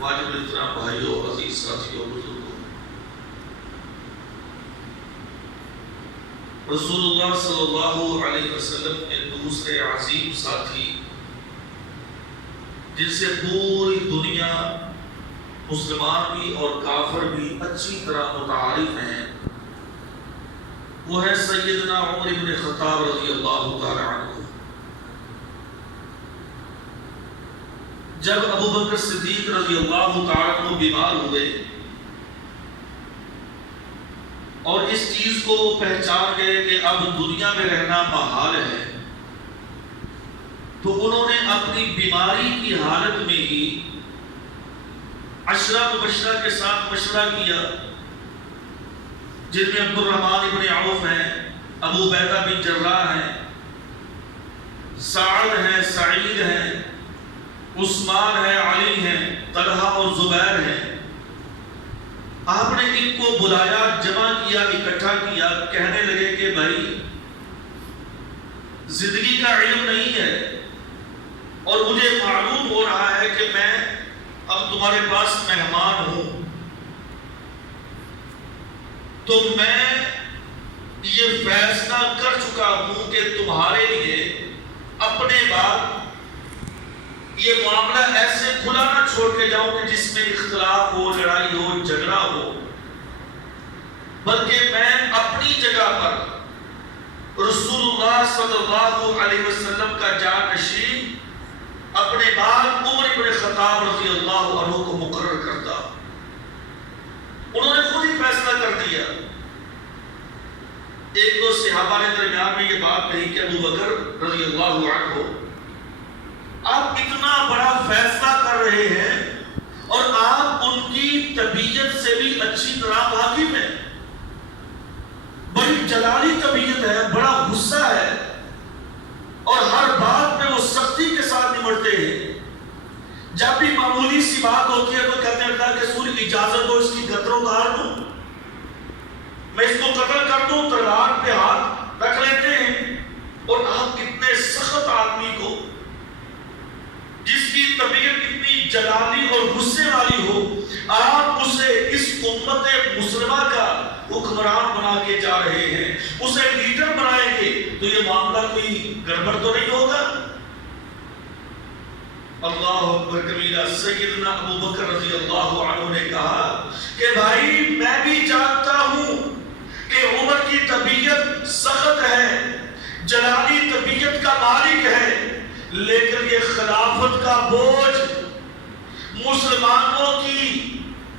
واجب احترام بھائیوں، عزیز ساتھیوں، بزرگوں، رسول اللہ صلی اللہ علیہ وسلم کے دوسرے عظیم ساتھی جن سے پوری دنیا مسلمان بھی اور کافر بھی اچھی طرح متعارف ہیں، وہ ہے سیدنا عمر بن خطاب رضی اللہ تعالی عنہ۔ جب ابو بکر صدیق رضی اللہ تعالی عنہ بیمار ہوئے اور اس چیز کو پہچان گئے کہ اب دنیا میں رہنا محال ہے، تو انہوں نے اپنی بیماری کی حالت میں ہی عشرہ مبشرہ کے ساتھ مشورہ کیا، جن میں عبد الرحمن ابن عوف ہیں، ابو عبیدہ بن جراح ہیں، سعد ہیں، سعید ہیں، عثمان ہے، علی ہیں، طلحہ اور زبیر ہیں۔ آپ نے ان کو بلایا، جمع کیا، اکٹھا کیا، کہنے لگے کہ بھائی زندگی کا علم نہیں ہے اور مجھے معلوم ہو رہا ہے کہ میں اب تمہارے پاس مہمان ہوں، تو میں یہ فیصلہ کر چکا ہوں کہ تمہارے لیے اپنے بعد یہ معاملہ ایسے کھلا نہ چھوڑ کے جاؤں کہ جس میں اختلاف ہو، لڑائی ہو، جھگڑا ہو، بلکہ میں اپنی جگہ پر رسول اللہ صلی اللہ علیہ وسلم کا جانشین اپنے بعد عمر بن خطاب رضی اللہ عنہ کو مقرر کرتا۔ انہوں نے خود ہی فیصلہ کر دیا۔ ایک دو صحابہ نے درمیان میں یہ بات کہی کہ ابو بکر رضی اللہ عنہ، آپ اتنا بڑا فیصلہ کر رہے ہیں اور آپ ان کی طبیعت سے بھی اچھی طرح واقف ہیں، بڑی جلالی طبیعت ہے، بڑا غصہ ہے اور ہر بات میں وہ سختی کے ساتھ نمٹتے ہیں۔ جب بھی معمولی سی بات ہوتی ہے تو کہتے ہیں اللہ کے رسول اجازت دو اس کی گردن اتار دوں، میں اس کو قتل کر دوں، تلوار پہ ہاتھ رکھ لیتے ہیں۔ اور آپ کتنے سخت آدمی کو، جس کی طبیعت اتنی جلالی اور غصے والی ہو، آپ اسے اس امت مسلمہ کا حکمران بنا کے جا رہے ہیں، اسے لیڈر بنائیں گے، تو یہ معاملہ کوئی گڑبڑ تو نہیں ہوگا؟ اللہ اکبر کبیرہ۔ سیدنا ابو بکر رضی اللہ عنہ نے کہا کہ بھائی میں بھی جانتا ہوں کہ عمر کی طبیعت سخت ہے، جلالی طبیعت کا مالک ہے، لیکن یہ خلافت کا بوجھ، مسلمانوں کی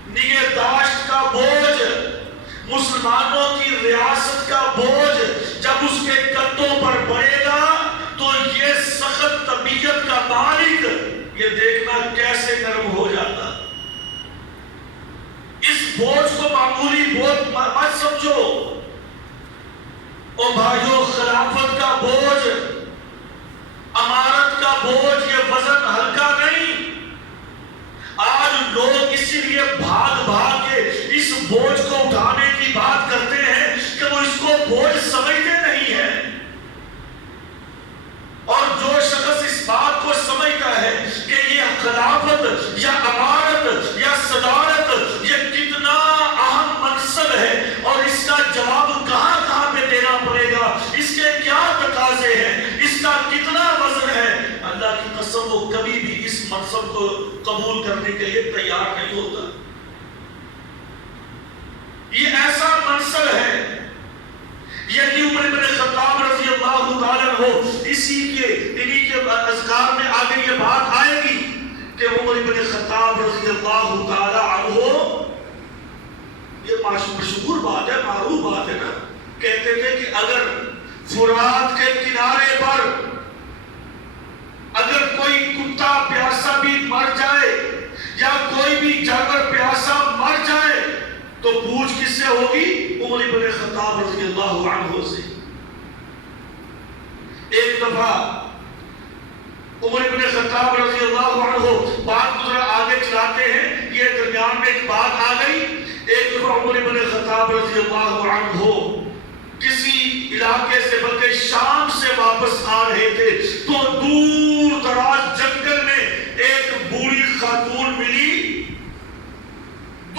نگہداشت کا بوجھ، مسلمانوں کی ریاست کا بوجھ جب اس کے کندھوں پر پڑے گا تو یہ سخت طبیعت کا مالک یہ دیکھنا کیسے نرم ہو جاتا۔ اس بوجھ کو معمولی بوجھ مت سمجھو او بھائیو، خلافت کا بوجھ، امارت کا بوجھ، یہ وزن ہلکا نہیں۔ آج لوگ اسی لیے بھاگ بھاگ کے اس بوجھ کو اٹھانے کی بات کرتے ہیں کہ وہ اس کو بوجھ سمجھتے نہیں ہیں۔ اور جو شخص اس بات کو سمجھتا ہے کہ یہ خلافت یا امارت یا صدارت یہ کتنا اہم منصب ہے اور اس کا جواب کہاں کہاں پہ دینا پڑے گا، اس کے کیا تقاضے ہیں، اس کا کتنا وزن ہے، اللہ کی قسم وہ کبھی بھی اس منصب کو قبول کرنے کے لیے تیار نہیں ہوتا۔ یہ ایسا منصب ہے، یعنی عمر بن خطاب رضی اللہ تعالیٰ عنہ، انہی کے اذکار میں آگے یہ بات آئے گی کہ عمر بن خطاب رضی اللہ تعالیٰ عنہ، یہ مشہور بات ہے، معروف بات ہے نا، کہتے تھے کہ اگر فرات کے کنارے پر اگر کوئی کتا پیاسا بھی مر جائے یا کوئی بھی جانور پیاسا مر جائے تو پوچھ کس سے ہوگی؟ عمر بن خطاب رضی اللہ عنہ سے۔ ایک دفعہ عمر بن خطاب رضی اللہ عنہ، بات کو ذرا آگے چلاتے ہیں، یہ درمیان میں ایک بات آ گئی۔ ایک دفعہ عمر بن خطاب رضی اللہ عنہ کسی علاقے سے بلکہ شام سے واپس آ رہے تھے تو دور دراز جنگل میں ایک بوڑھی خاتون ملی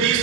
20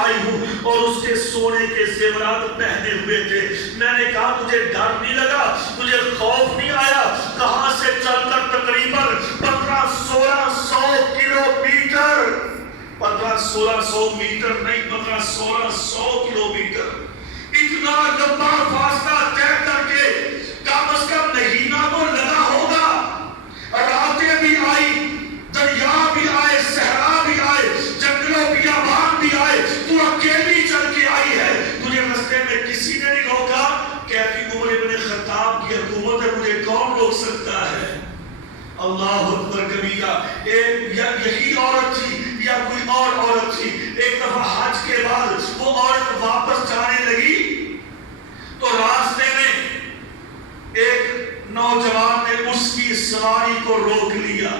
آئی ہوں اور اس کے سونے کے زیورات پہنے ہوئے تھے. میں نے کہا تجھے ڈر نہیں لگا, تجھے خوف نہیں آیا؟ کہاں سے چل کر تقریباً 1500-1600 کلومیٹر, 1500-1600 میٹر نہیں, 1500-1600 کلومیٹر, اتنا لمبا فاصلہ طے کر کے کم از کم مہینہ تو لگا ہوگا. راتیں بھی آئی, دریا بھی آئے, صحرا بھی آئے, جنگلوں بیابان بھی آئے, تو اکیلی چل کے آئی ہے, تجھے رستے میں کسی نے نہیں روکا. کہتی عمر ابن خطاب کی حکومت ہے, مجھے کون روک سکتا ہے؟ اللہ اکبر کبیرہ. یہی عورت تھی یا کوئی اور عورت تھی؟ ایک دفعہ حج کے بعد وہ عورت واپس جانے لگی تو راستے میں ایک نوجوان نے اس کی سواری کو روک لیا,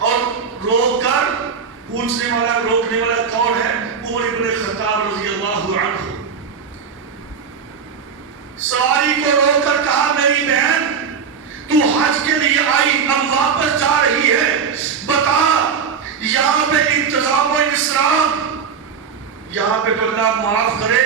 اور روک کر پوچھنے والا, روکنے والا کون ہے؟ عمر ابن خطاب رضی اللہ عنہ. سواری کو روک کر کہا میری بہن تو حج کے لیے آئی, اب واپس جا رہی ہے, بتا یہاں پہ انتظام و انصراف, یہاں پہ تو اللہ معاف کرے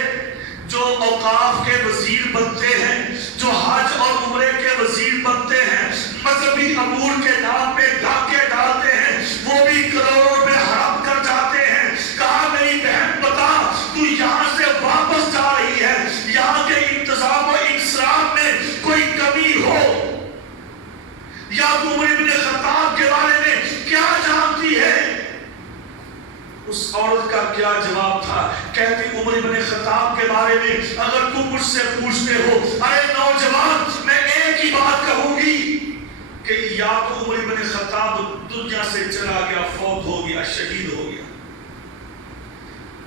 جو اوقاف کے وزیر بنتے ہیں, جو حج اور عمرے کے وزیر بنتے ہیں, مذہبی امور کے نام پہ ڈاکے ڈالتے ہیں, وہ بھی کروڑوں روپے ہڑپ کر جاتے ہیں. کہا میری بہن بتا تو یہاں سے واپس جا رہی ہے, یہاں کے انتظام و انصراف میں کوئی کمی ہو یا تو عمر ابن خطاب کے بارے میں کیا جانتی ہے؟ اس عورت کا کیا جواب تھا؟ کہتی عمر ابن خطاب کے بارے میں اگر تم مجھ سے پوچھتے ہو, ارے نوجوان, میں ایک ہی بات کہوں گی کہ یا تو عمر ابن خطاب دنیا سے چلا گیا, فوت ہو گیا, شہید ہو گیا.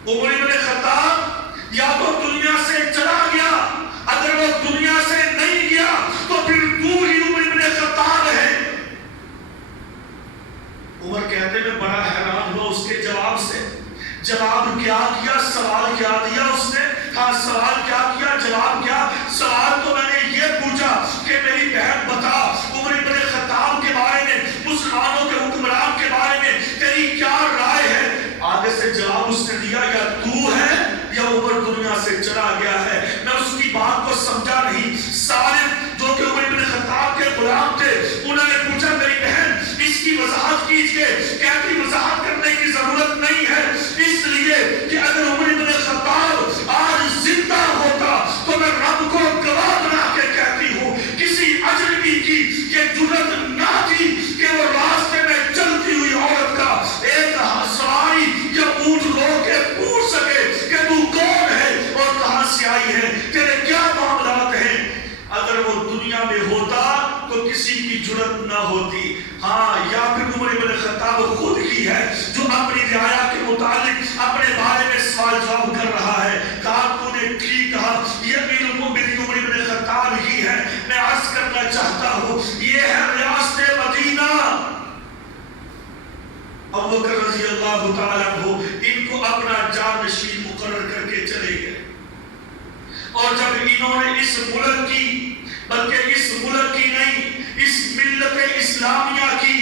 عمر ابن خطاب یا تو دنیا سے چلا گیا, اگر وہ دنیا سے نہیں گیا تو پھر تو ہی عمر ابن خطاب ہے. عمر کہتے میں بڑا حیران ہوا اس کے جواب سے. جواب کیا کیا, سوال کیا دیا اس نے؟ ہاں سوال کیا کیا, جواب کیا؟ سوال تو میں نے یہ پوچھا کہ میری بہن بتا عمر ابن خطاب کے بارے میں, مسلمانوں کے حکمران کے بارے میں تیری کیا رائے ہے؟ آگے سے جواب اس نے دیا, یا تو ہے یا عمر دنیا سے چلا گیا ہے. میں اس کی بات کو سمجھا نہیں. سالم جو کہ عمر ابن خطاب کے غلام تھے, انہوں نے پوچھا میری بہن اس کی وضاحت کیجئے. کہتی وضاحت کرنے کی ضرورت نہیں ہے, اس لیے کہ اگر عمر ابن خطاب آج زندہ ہوتا تو میں رب کو گواہ بنا کے کہتی ہوں کسی اجنبی کی یہ جرأت نہ تھی کہ وہ راستے میں چلتی ہوئی عورت کا ایک سواری یا اونٹ روک کے پوچھ سکے کہ تو کون ہے اور کہاں سے آئی ہے, تیرے کیا معاملات ہیں. اگر وہ دنیا میں ہوتا تو کسی کی جرأت نہ ہوتی. ہاں, یا پھر عمر ابن خطاب خود ہی ہے جو اپنی رعایا کے متعلق اپنے بارے میں سوال جواب کر رہا ہے. کہا تو نے ٹھیک کہا, یہ امیر المومنین عمر ابن خطاب ہی ہے. میں عرض کرنا چاہتا ہوں یہ ہے ریاست مدینہ. ابوبکر رضی اللہ تعالیٰ عنہ ان کو اپنا جانشین مقرر کر کے چلے گئے, اور جب انہوں نے اس ملک کی, بلکہ اس ملک کی نہیں, اس ملت اسلامیہ کی,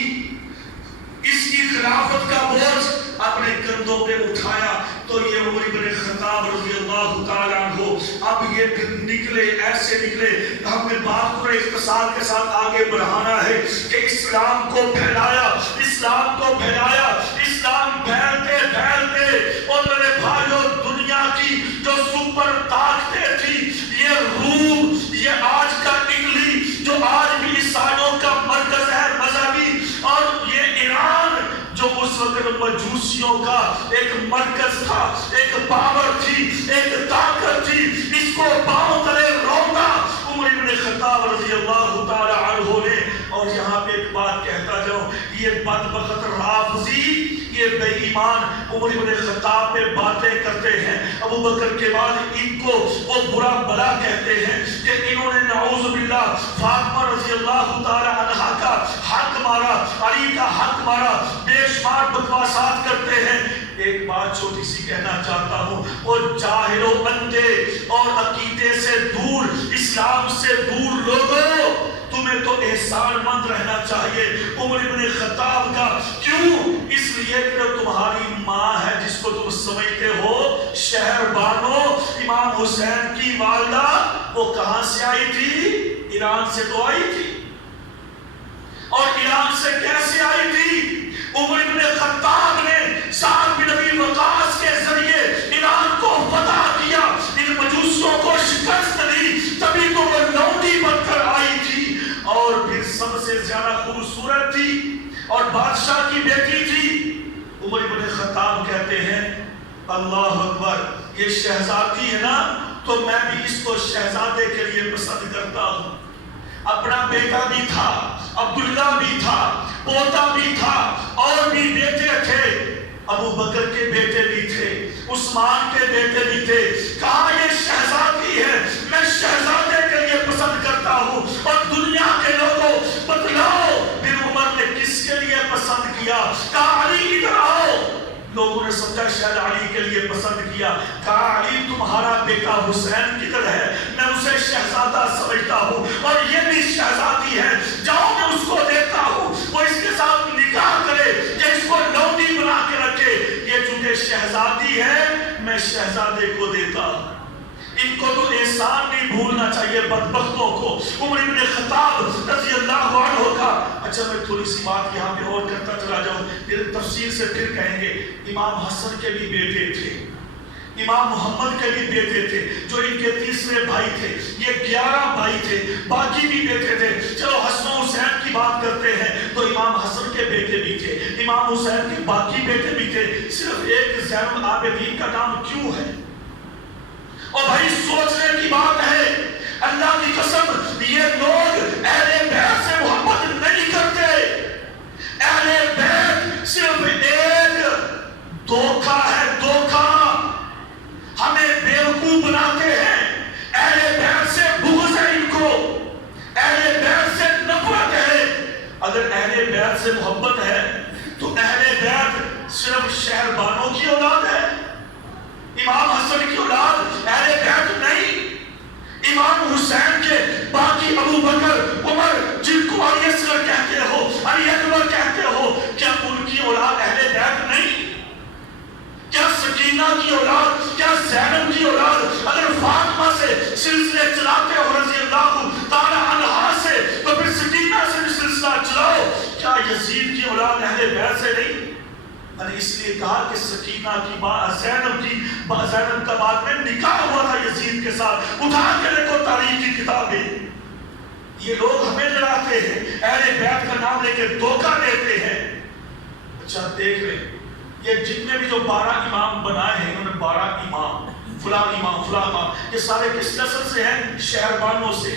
اس کی خلافت کا بوجھ اپنے کندھوں پہ اٹھایا, تو یہ عمر ابن خطاب رضی اللہ تعالیٰ عنہ اب یہ نکلے, ایسے نکلے. ہمیں بات کو اختصار کے ساتھ آگے بڑھانا ہے کہ اسلام کو پھیلایا, اسلام کو پھیلایا, اسلام پھیلتے پھیلتے, اور میرے بھائیوں دنیا کی جو سپر طاقتیں تھی, یہ روم, یہ آج کا اٹلی جو آج بھی عیسائیوں کا مرکز ہے مذہبی, اور یہ ایران جو اس وقت مجوسیوں کا ایک مرکز تھا, ایک پاور تھی, ایک طاقت تھی, اس کو پاؤں تلے روکا عمر ابن خطاب رضی اللہ تعالی عنہ نے. اور یہاں پہ ایک بات کہتا جاؤں, یہ بدبخت رافضی, یہ بے ایمان عمر ابن خطاب پہ باتیں کرتے ہیں. ابو بکر کے بعد ان کو وہ برا بلا کہتے ہیں کہ انہوں نے نعوذ باللہ فاطمہ رضی اللہ تعالی عنہا کا حق مارا, علی کا حق مارا, بے شمار بکواسات کرتے ہیں. ایک بات چھوٹی سی کہنا چاہتا ہوں, اور جاہل و اندھے اور عقیدے سے دور, اسلام سے دور لوگوں, تمہیں تو احسان مند رہنا چاہیے عمر ابن خطاب کا. کیوں؟ اس اس لیے کہ تمہاری ماں ہے جس کو تم سمجھتے ہو شہر بانو، امام حسین کی والدہ، وہ کہاں سے آئی تھی؟ ایران سے تو آئی تھی۔ اور ایران سے کیسے آئی تھی؟ عمر بن خطاب نے سعد بن ابی وقاص کے ذریعے ایران کو فتح کیا، ان مجوسیوں کو شکست دی، تبھی تو وہ لونڈی بن کر آئی تھی، اور پھر سب سے زیادہ خوبصورت تھی اور بادشاہ کی بیٹی تھی۔ عمر بن خطاب کہتے ہیں اللہ اکبر، یہ شہزادی ہے نا تو میں بھی اس کو شہزادے کے لیے پسند کرتا ہوں۔ اپنا بیٹا بھی تھا، عبداللہ بھی تھا، پوتا بھی تھا، اور بھی بیٹے تھے، ابو بکر کے بیٹے بھی تھے، عثمان کے بیٹے بھی تھے۔ کہا یہ شہزادی ہے، میں شہزادے کے لیے پسند کرتا ہوں، اور دنیا کے لوگوں بتلاؤ پھر عمر نے کس کے لیے پسند کیا؟ کہا علی ادھر آؤ۔ لوگوں نے سمجھا شاید علی کے لیے پسند کیا۔ کہا علی تمہارا بیٹا حسین کدھر ہے؟ میں اسے شہزادہ سمجھتا ہوں، اور یہ بھی شہزادی ہے، جاؤ میں اس کو دیکھتا ہوں، وہ اس کے ساتھ نکاح کرے، یہ اس کو لونڈی بنا کے رکھے، یہ چونکہ شہزادی ہے میں شہزادے کو دیتا ہوں۔ ان کو تو احسان نہیں بھولنا چاہیے بدبختوں کو۔ عمر بن خطاب رضی اللہ عنہ کا، اچھا میں تھوڑی سی بات یہاں پہ اور کرتا چلا جاؤں، پھر تفصیل سے پھر کہیں گے۔ امام حسن کے بھی بیٹے تھے، امام محمد کے بھی بیٹے تھے، جو ان کے تیسرے بھائی تھے، یہ 11 بھائی تھے، باقی بھی بیٹے تھے۔ چلو حسن و حسین کی بات کرتے ہیں تو امام حسن کے بیٹے بھی تھے، امام حسین کے باقی بیٹے بھی تھے، صرف ایک زین العابدین کا نام کیوں ہے؟ اور بھائی سوچنے کی بات ہے، اللہ کی قسم یہ لوگ اہل بیت سے محبت نہیں کرتے۔ اہل بیت صرف ایک دھوکہ ہے، دھوکہ، ہمیں بیوقوف بناتے ہیں۔ اہل بیت سے بغض ہے ان کو، اہل بیت سے نفرت ہے۔ اگر اہل بیت سے محبت ہے تو اہل بیت صرف شہر بانوں کی اولاد ہے، امام حسن کی اولاد اہل بیت نہیں۔ امام حسین کے باقی ابو بکر، عمر، جن کو علی اصغر کہتے ہو، علی اکبر کہتے ہو، کیا ان کی اولاد اہل بیت نہیں؟ کیا سکینہ کی اولاد، کیا زینب کی اولاد؟ اگر فاطمہ سے سلسلے چلاتے ہو رضی اللہ تعالی عنہا سے، تو پھر سکینہ سے بھی سلسلہ چلاؤ۔ کیا یزید کی اولاد اہل بیت سے نہیں؟ اس لیے کہا کہ سکینہ کی زینب کا بعد میں نکاح ہوا تھا یزید کے ساتھ۔ اٹھا کے دیکھو تاریخ کی کتابیں، یہ لوگ ہمیں لڑاتے ہیں، اہل بیت کا نام لے کے دھوکہ دیتے ہیں۔ اچھا دیکھ رہے یہ جتنے بھی جو 12 امام بنائے ہیں، انہوں نے 12 امام، فلاں امام، فلاں امام، یہ سارے کس نسل سے ہیں؟ شہربانوں سے۔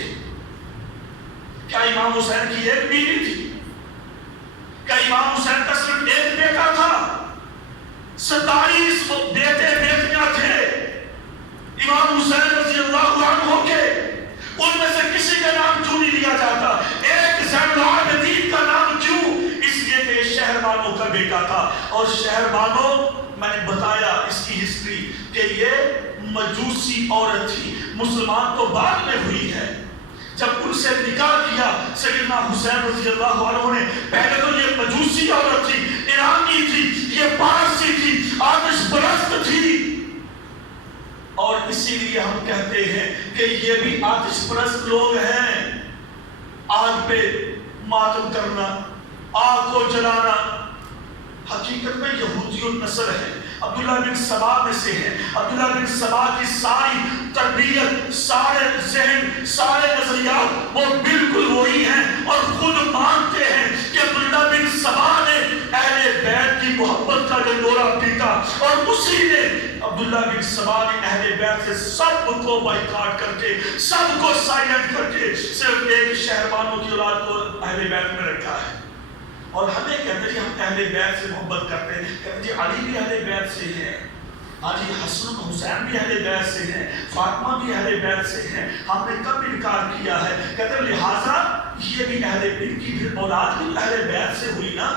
کیا امام حسین کی ایک بیوی تھی؟ کیا امام حسین کا صرف ایک بیٹا تھا؟ 27 بیٹے بیٹیاں تھے امام حسین رضی اللہ عنہ کے، ان میں سے کسی کا نام کیوں نہیں لیا جاتا؟ ایک زین العابدین کا نام کیوں؟ اس لیے کہ یہ شہر بانوں کا بیٹا تھا، اور شہر بانوں میں نے بتایا اس کی ہسٹری کہ یہ مجوسی عورت تھی، مسلمان تو بعد میں ہوئی ہے۔ جب ان سے نکاح کیا سیدنا حسین رضی اللہ عنہ نے، پہلے تو یہ مجوسی عورت تھی، ایرانی تھی، یہ پارسی تھی، آتش پرست تھی، اور اسی لیے ہم کہتے ہیں کہ یہ بھی آتش پرست لوگ ہیں۔ آگ پہ ماتم کرنا، آگ کو جلانا، حقیقت میں یہودی النسل ہے، عبداللہ بن سبا میں سے ہے۔ عبداللہ بن سبا کی ساری تربیت، سارے ذہن، سارے نظریات وہ بالکل وہی ہیں، اور خود مانتے ہیں کہ عبداللہ بن سبا نے اہل بیت کی محبت کا ڈنڈورا پیٹا، اور اسی نے عبداللہ بن سبا نے اہل بیت سے سب کو بائیکاٹ کر کے، سب کو سائلنٹ کر کے، صرف ایک شہربانوں کی اولاد کو اہل بیت میں رکھا ہے۔ اور ہمیں کہتے ہیں ہم اہل بیت سے محبت کرتے ہیں، کہتے ہیں علی بھی اہل بیت سے ہے، آج حسن حسین بھی اہل بیت سے ہیں، فاطمہ بھی اہل بیت سے ہیں، ہم نے کب انکار کیا ہے؟ کہتے ہیں لہٰذا یہ بھی ان کی بھی اولاد بھی اہل بیت سے ہوئی نا،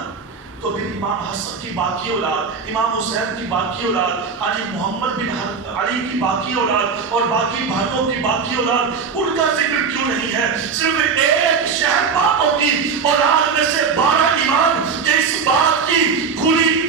تو پھر امام حسن کی باقی اولاد، امام حسین کی باقی اولاد، حاجی محمد بن علی کی باقی اولاد، اور باقی بھائیوں کی باقی اولاد، ان کا ذکر کیوں نہیں ہے؟ صرف ایک شہر بانوں کی اولاد میں سے 12 امام کہ اس بات کی کھلی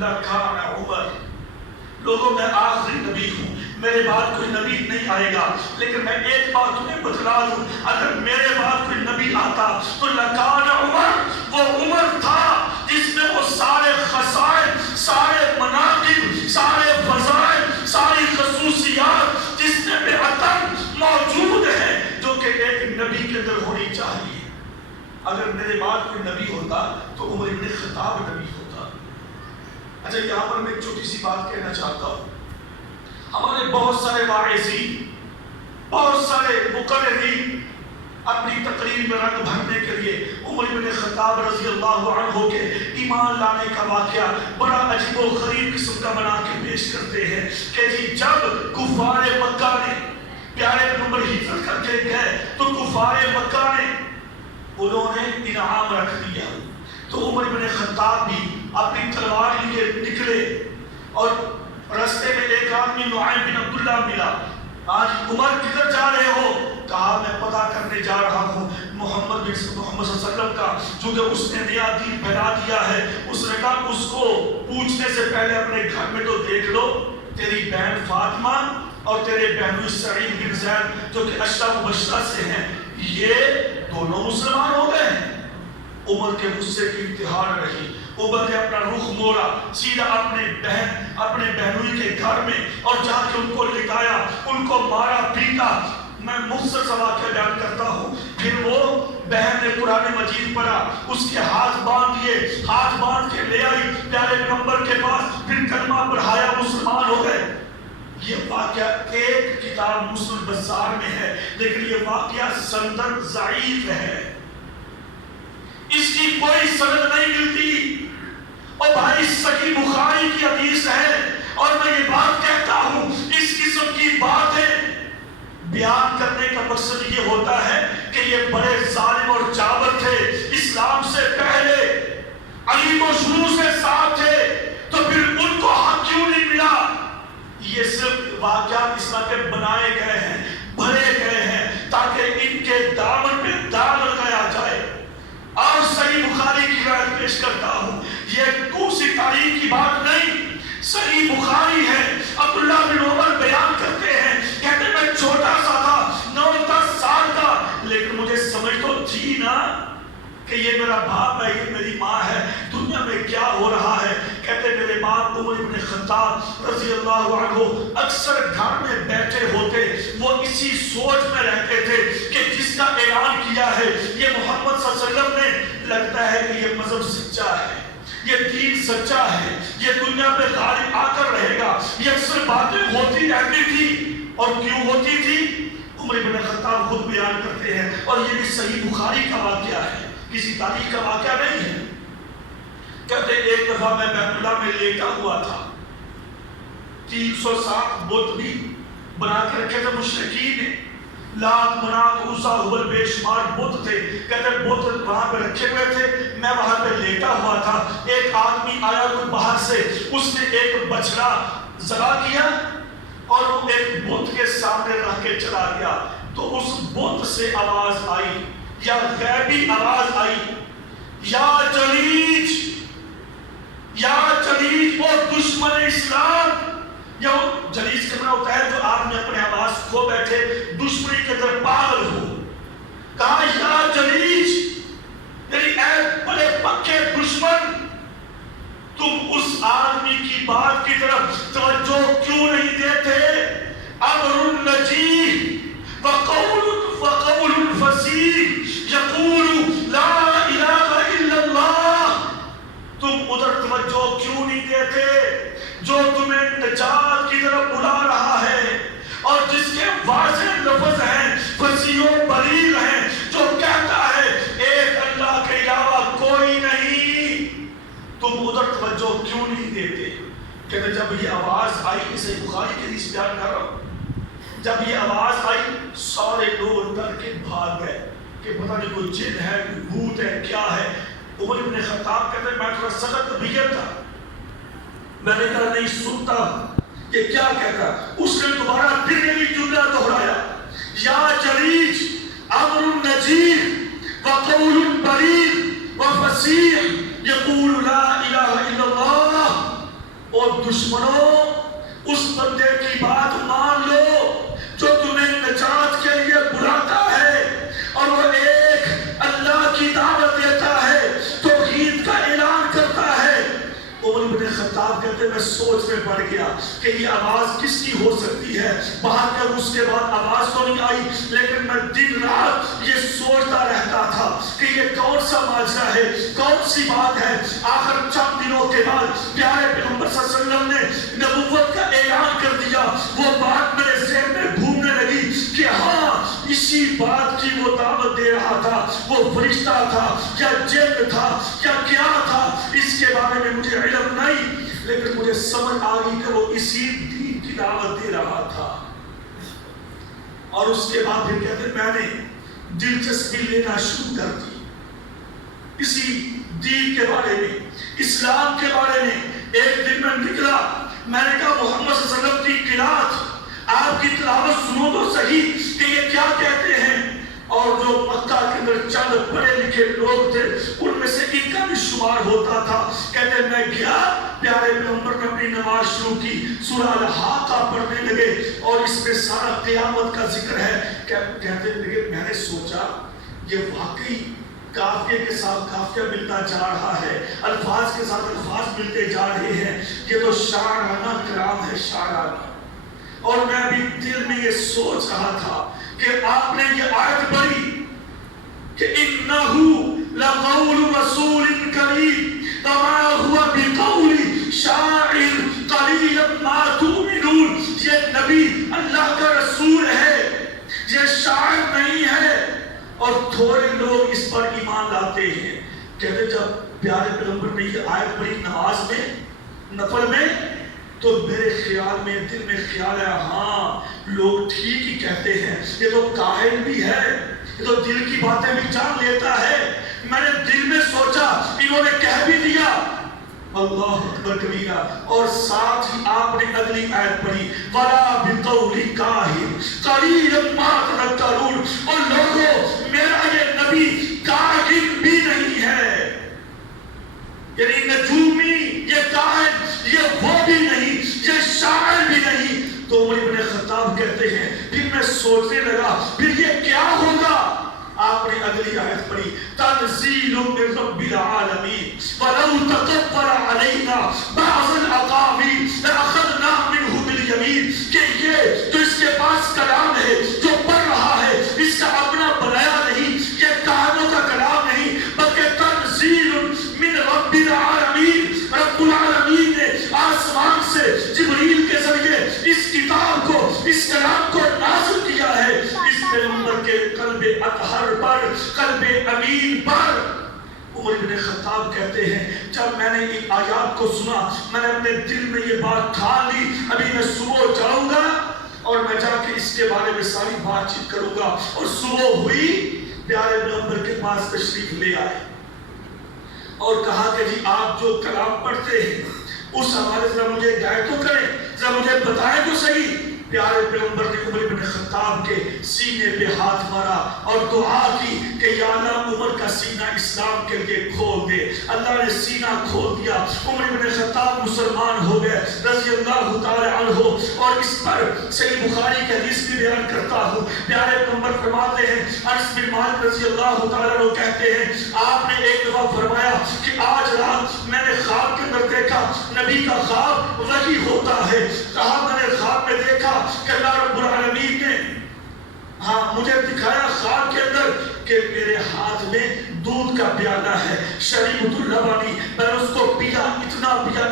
لکان عمر، لوگوں میں آخری نبی ہوں، میرے بعد کوئی نبی نہیں آئے گا، لیکن میں ایک بات تمہیں بتلا دوں، اگر میرے بعد کوئی نبی آتا تو لکان عمر، وہ عمر تھا جس میں وہ سارے خصائص، سارے مناقب، سارے فضائل، ساری خصوصیات جس میں بے عطن موجود ہے جو کہ ایک نبی کے اندر ہونی چاہیے۔ اگر میرے بعد کوئی نبی ہوتا تو عمر ابن خطاب نبی ہوتا۔ اچھا یہاں پر میں ایک چھوٹی سی بات کہنا چاہتا ہوں، ہمارے بہت سارے واعظین، بہت سارے مقررین اپنی تقریر میں رنگ بھرنے کے لیے عمر بن خطاب رضی اللہ عنہ کے ایمان لانے کا واقعہ بڑا عجیب و غریب قسم کا بنا کے پیش کرتے ہیں کہ جی جب کفار مکہ نے پیارے پیغمبر ہجرت کر کے گئے تو کفار مکہ نے انہوں نے انعام رکھ دیا، تو عمر بن خطاب بھی اپنی تلوار لیے نکلے اور رستے میں ایک آدمی نعیم بن عبداللہ ملا، آج عمر کدھر جا رہے ہو؟ کہا میں پتہ کرنے جا رہا ہوں محمد صلی اللہ علیہ وسلم کا، چونکہ اس نے نیا دین پھیلا دیا ہے۔ اس نے کہا اس کو پوچھنے سے پہلے اپنے گھر میں تو دیکھ لو، تیری بہن فاطمہ اور تیرے بہنوئی سعید بن زید جو کہ عشرہ مبشرہ سے ہیں، یہ دونوں مسلمان ہو گئے ہیں۔ عمر کے غصے کی انتہا نہ رہی، عمر نے اپنا رخ موڑا سیدھا اپنے بہنوئی کے گھر میں اور جا کے ان کو لٹایا، ان کو مارا پیٹا۔ میں مختصر سا واقعہ بیان کرتا ہوں۔ پھر وہ بہن نے قرآن مجید پڑھا، اس کے ہاتھ باندھ دیے، ہاتھ باندھ کے لے آئی پیارے پیغمبر کے پاس، پھر کلمہ پڑھایا، مسلمان ہو گئے۔ یہ واقعہ ایک کتاب مسلم بازار میں ہے، لیکن یہ واقعہ سند ضعیف ہے، اس کی کوئی سند نہیں ملتی۔ اور بھائی صحیح بخاری کی حدیث ہے، اور میں یہ بات کہتا ہوں اس قسم کی باتیں بیان کرنے کا مقصد یہ ہوتا ہے کہ یہ بڑے ظالم اور جابر تھے، اسلام سے پہلے علی و شروع سے ساتھ تھے، تو پھر ان کو حق کیوں نہیں ملا؟ یہ صرف واقعات اس طرح کے بنائے گئے ہیں، بھرے گئے ہیں تاکہ ان کے دامن پہ داغ لگایا جائے۔ اور صحیح بخاری کی روایت پیش کرتا ہوں، یہ دوسری تاریخ کی بات نہیں، صحیح بخاری ہے۔ عبداللہ بن عمر بیان کرتے ہیں، کہتے ہیں میں چھوٹا سا تھا، 9-10 سال کا، لیکن مجھے سمجھ تو تھی نا کہ یہ میرا باپ ہے، یہ میری ماں ہے، دنیا میں کیا ہو رہا ہے۔ کہتے ہیں میرے باپ عمر بن خطاب رضی اللہ عنہ اکثر گھر میں بیٹھے ہوتے، وہ اسی سوچ میں رہتے تھے کہ جس کا اعلان کیا ہے یہ محمد صلی اللہ علیہ وسلم نے، لگتا ہے کہ یہ مذہب سچا ہے، یہ دین سچا ہے، یہ دنیا پہ غالب آ کر رہے گا۔ یہ اکثر باتیں ہوتی رہتی تھی، اور کیوں ہوتی تھی عمر بن خطاب خود بیان کرتے ہیں، اور یہ بھی صحیح بخاری کا واقعہ ہے، کسی تاریخ کا واقعہ نہیں ہے۔ کہتے ایک دفعہ میں بیت اللہ میں لیٹا ہوا تھا، 307 بت بھی بنا کے رکھے تھے مشرکین نے، لات منات عزا ہبل بے شمار بت تھے۔ کہتے بت وہاں پہ رکھے ہوئے تھے، میں وہاں پہ لیٹا ہوا تھا۔ ایک آدمی آیا کوئی باہر سے، اس نے ایک بچڑا ذبح کیا اور وہ ایک بت کے سامنے رکھ کے چلا گیا، تو اس بت سے آواز آئی، یا غیبی آواز آئی، یا جلیج، یا جلیج، وہ دشمن اسلام۔ یا جلیج کرنا ہوتا ہے جو آدمی اپنے آواز کھو بیٹھے، دشمنی کے اندر پاگل ہو۔ کہا یا جلیج، یعنی اے بڑے پکے دشمن، تم اس آدمی کی بات کی طرف توجہ کیوں نہیں دیتے؟ امر النجیح وقول الفصیح یقول لا الہ الا اللہ، تم ادھر توجہ کیوں نہیں دیتے جو تمہیں نجات کی طرف بلا رہا ہے، اور جس کے واضح لفظ ہیں، فصیح و بلیغ ہیں، جو کہتا ہے ایک اللہ کے علاوہ کوئی نہیں، تم ادھر توجہ کیوں نہیں دیتے؟ کہتے جب یہ آواز آئی، اسے بخاری کے حدیث بیان کر رہا ہوں، جب یہ آواز آئی سارے لوگ ڈر کے بھاگ گئے کہ پتہ نہیں کوئی جن ہے، کوئی بھوت ہے، کیا ہے۔ عمر بن خطاب کہتے ہیں میں تھوڑا سخت طبیعت تھا، میں نے کہا نہیں سنتا یہ کیا کہتا۔ اس نے دوبارہ پھر یہی جملہ دہرایا، یا جلیج امر النجیح وقول بلیغ وفصیح یقول لا الہ الا اللہ، اور دشمنوں اس بندے کی بات مان لو جو تمہیں نجات کے لیے بلاتا ہے اور وہ ایک اللہ کی دعوت دیتا ہے، توحید کا اعلان کرتا ہے۔ عمر بن خطاب کہتے میں سوچ میں پڑ گیا کہ یہ آواز کس کی ہو سکتی ہے۔ باہر کا اس کے بعد آواز تو نہیں آئی، لیکن میں دن رات یہ سوچتا رہتا تھا کہ یہ کون سا معجزہ ہے، کون سی بات ہے۔ آخر چند دنوں کے بعد پیارے پیغمبر صلی اللہ علیہ وسلم نے نبوت کا اعلان کر دیا۔ وہ بات میرے ذہن میں گھومنے لگی کہ ہاں اسی بات کی وہ دعوت دے رہا تھا، وہ فرشتہ تھا یا جن تھا یا کیا تھا، اس کے بارے میں مجھے علم نہیں، لیکن مجھے سمجھ آ گئی کہ وہ اسی دین کی دعوت دے رہا تھا۔ اور اس کے بعد پھر کہتے میں نے دلچسپی لینا شروع کر دی اسی دین کے بارے میں، اسلام کے بارے میں۔ ایک دن میں نکلا، میں نے کہا محمد صلی اللہ علیہ وسلم کی قرات، آپ کی تلاوت سنو تو صحیح کہ یہ کیا کہتے ہیں۔ اور جو مکہ کے اندر چند پڑھے لکھے لوگ تھے ان میں سے ان کا بھی شمار ہوتا تھا۔ کہتے میں گیا، پیارے پیغمبر نے اپنی نماز شروع کی، سورہ الحاقہ پڑھنے لگے اور اس میں سارا قیامت کا ذکر ہے۔ کہتے لگے میں نے سوچا یہ واقعی کافیے کے ساتھ کافیہ ملتا جا رہا ہے، الفاظ کے ساتھ الفاظ ملتے جا رہے ہیں، یہ تو شاعرانہ کلام ہے، شاعرانہ۔ اور میں بھی دل میں یہ سوچ رہا تھا کہ آپ نے یہ آیت پڑھی کہ اِنَّهُ لَقَوْلُ رَسُولٍ كَرِيمٍ وَمَا هُوَ بِقَوْلِ شَاعِرٍ قَلِيلًا مَا تُؤْمِنُونَ، یہ نبی اللہ کا رسول ہے، یہ شاعر نہیں ہے اور تھوڑے لوگ اس پر ایمان لاتے ہیں۔ کہتے جب پیارے پیغمبر نے یہ آیت پڑھی نماز میں، نفل میں، تو میرے خیال میں دل میں خیال ہے ہاں لوگ ٹھیک ہی کہتے ہیں، یہ تو کاہل بھی ہے، یہ تو دل کی باتیں بھی جان لیتا ہے۔ میں نے دل میں سوچا انہوں نے کہہ بھی دیا، اللہ اکبر کبیرہ۔ اور ساتھ ہی آپ نے اگلی آیت پڑھی وَلَا بِقَوْلِ كَاهِنٍ قَلِيلًا مَا تَذَكَّرُونَ، اور لوگوں میرا یہ نبی کاہن بھی نہیں ہے، یعنی نجومی، یہ کاہن، یہ وہ بھی نہیں، یہ شاعر بھی نہیں۔ تو عمر بن خطاب کہتے ہیں پھر میں سوچنے لگا پھر یہ کیا ہوگا۔ آپ نے اگلی آیت پڑھی تنزیل من رب العالمین ولو تقبل علینا بعض الاقاویل لأخذنا منہ بالیمین، کہ یہ جو اس کے پاس کلام ہے، جو پڑھ رہا ہے، اس کا اپنا بنایا نہیں، یہ کہانوں کا کلام نہیں، بلکہ تنزیل من رب العالمین، رب العالمین نے آسمان سے جبریل کے ذریعے اس کتاب کو، اس کلام کو نازل کیا ہے اس پیغمبر کے قلب اطہر پر، قلب امین پر۔ عمر بن خطاب کہتے ہیں جب میں نے ان آیات کو سنا میں نے اپنے دل میں یہ بات ٹھان لی ابھی میں صبح جاؤں گا اور میں جا کے اس کے بارے میں ساری بات چیت کروں گا۔ اور صبح ہوئی، پیارے پیغمبر کے پاس تشریف لے آئے اور کہا کہ جی آپ جو کلام پڑھتے ہیں اس حوالے سے مجھے گائیڈ تو کریں، ذرا مجھے بتائیں تو صحیح۔ پیارے پیغمبر نے عمر بن خطاب کے سینے پہ ہاتھ مارا اور دعا کی کہ یا اللہ عمر کا سینہ اسلام کے لیے کھول دے۔ اللہ نے سینہ کھول دیا، عمر بن خطاب مسلمان ہو گئے رضی اللہ تعالی عنہ۔ اور اس پر صحیح بخاری کی حدیث بھی بیان کرتا ہوں، پیارے پیغمبر فرماتے ہیں، انس بن مالک رضی اللہ تعالی عنہ کہتے ہیں آپ نے ایک دفعہ فرمایا کہ آج رات میں نے خواب کے اندر دیکھا، نبی کا خواب وحی ہوتا ہے، کہا میں نے خواب میں دیکھا کہ اللہ رب العالمین نے مجھے دکھایا خواب کے اندر کہ میرے ہاتھ میں دودھ کا پیالہ ہے، شریبۃ اللبنی، میں نے اس کو پیا، اتنا پیا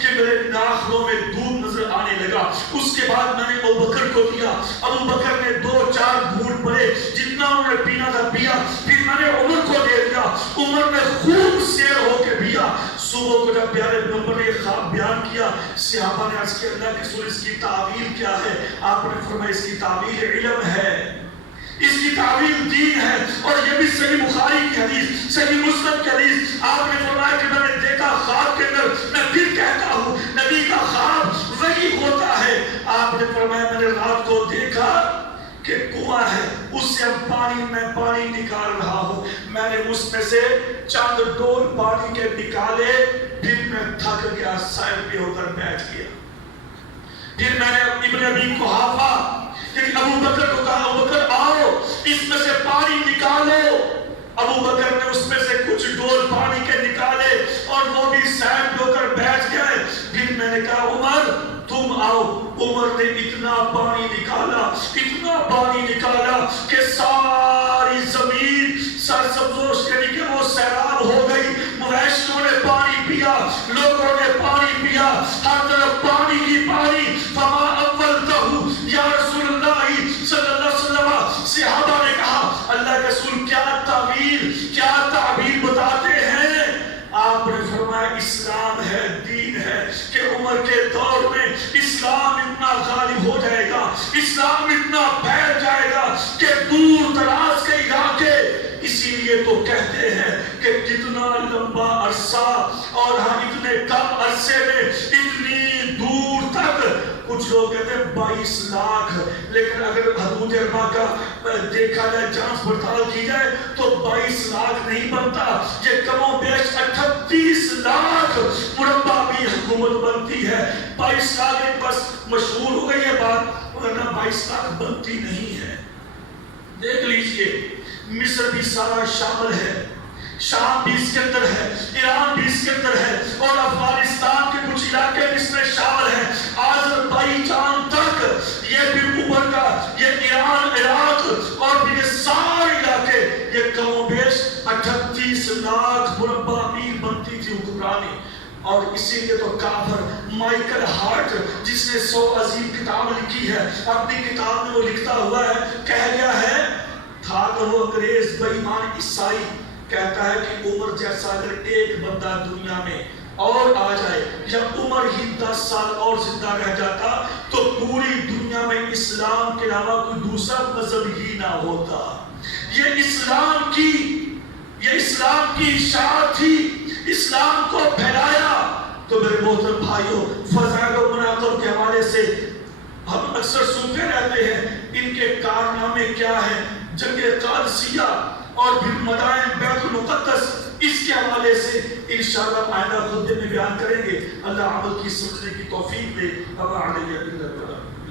کہ میرے ناخنوں میں دودھ نظر آنے لگا۔ اس کے بعد میں نے ابوبکر کو دیا، ابوبکر نے 2-4 گھونٹ پڑے، جتنا انہوں نے پینا تھا پیا، پھر میں نے عمر کو دے دیا، عمر نے خوب سیر ہو کے پیا۔ صبح کو جب پیارے پیغمبر نے یہ خواب بیان کیا، صحابہ نے عرض کیا اللہ کے رسول اس کی تعویل کیا ہے؟ آپ نے فرمایا اس کی تعویل علم ہے، اس کی تعویل دین ہے۔ اور یہ بھی صحیح بخاری کی حدیث، صحیح مسلم کی حدیث، آپ نے فرمایا کہ میں نے دیکھا خواب کے اندر، میں پھر کہتا ہوں نبی کا خواب وہی ہوتا ہے۔ آپ نے فرمایا میں نے رات کو دیکھا کہ کنواں ہے، اس سے میں پانی نکال رہا ہوں، میں نے اس میں سے چند ڈول پانی کے نکالے، پھر میں تھک گیا، سائڈ پہ ہو کر بیٹھ گیا۔ پھر میں نے ابن ابی قحافہ کہ ابو بکر کو کہا، ابو بکر آؤ اس میں سے پانی نکالو۔ ابو بکر نے اس میں سے کچھ ڈول پانی کے نکالے اور وہ بھی سائڈ ہو کر بیٹھ گئے۔ پھر میں نے کہا عمر تم آؤ۔ عمر نے اتنا پانی نکالا کہ ساری زمین سرسبز یعنی کہ وہ سیراب ہو گئی۔ مویشیوں نے پانی پیا، لوگوں نے پانی پیا، ہر طرف پانی ہی پانی۔ فما اولتہ یا رسول اللہ صلی اللہ علیہ وسلم، صحابہ نے کہا اللہ کے رسول کیا تعبیر بتاتے ہیں؟ آپ نے فرمایا اسلام ہے، دین ہے کہ عمر کے دور میں اسلام اتنا غالب ہو جائے گا، اسلام اتنا پھیل جائے گا کہ دور دراز کے علاقے، اسی لیے تو کہتے ہیں کہ جتنا لمبا عرصہ اور ہاں اتنے کم عرصے میں اتنی دور تک، کچھ لوگ کہتے ہیں 22 لاکھ، لیکن اگر حدود اربع کا دیکھا جائے، جانچ پڑتال کی جائے تو 22 لاکھ نہیں بنتا، یہ کم و بیش 38 لاکھ مربع بھی حکومت بنتی ہے۔ 22 لاکھ ایک بس مشہور ہو گئی ہے بات، ورنہ 22 لاکھ بنتی نہیں ہے۔ دیکھ لیجئے مصر بھی سارا شامل ہے، شام بھی اس کے اندر ہے، ایران بھی اس کے اندر ہے، اور افغانستان کے کچھ علاقے بھی اس میں شامل ہیں، آذربائیجان تک، یہ بھی اوپر کا، یہ ایران، عراق اور بھی یہ سارے علاقے، یہ کم و بیش 38 لاکھ مربع میل بنتی تھی حکمرانی۔ اور اسی لیے تو کافر مائیکل ہارٹ جس نے 100 عظیم کتاب لکھی ہے، اپنی کتاب میں وہ لکھتا ہوا ہے، کہہ گیا ہے تھا کہ وہ انگریز بے ایمان عیسائی کہتا ہے کہ عمر جیسا اگر ایک بندہ دنیا میں اور آ جائے یا عمر ہی 10 سال اور زندہ رہ جاتا تو پوری دنیا میں اسلام کے علاوہ کوئی دوسرا مذہب ہی نہ ہوتا۔ یہ اسلام کی اشاعت تھی، اسلام کو پھیلایا۔ تو میرے محترم بھائیوں، فضائل و مناقب کے حوالے سے ہم اکثر سنتے رہتے ہیں ان کے کارنامے کیا ہیں، جنگ قادسیہ اور پھر مدائن بیت المقدس، اس کے حوالے سے انشاءاللہ آئندہ خطبے میں بیان کریں گے۔ اللہ عمل کی سمجھنے کی توفیق دے۔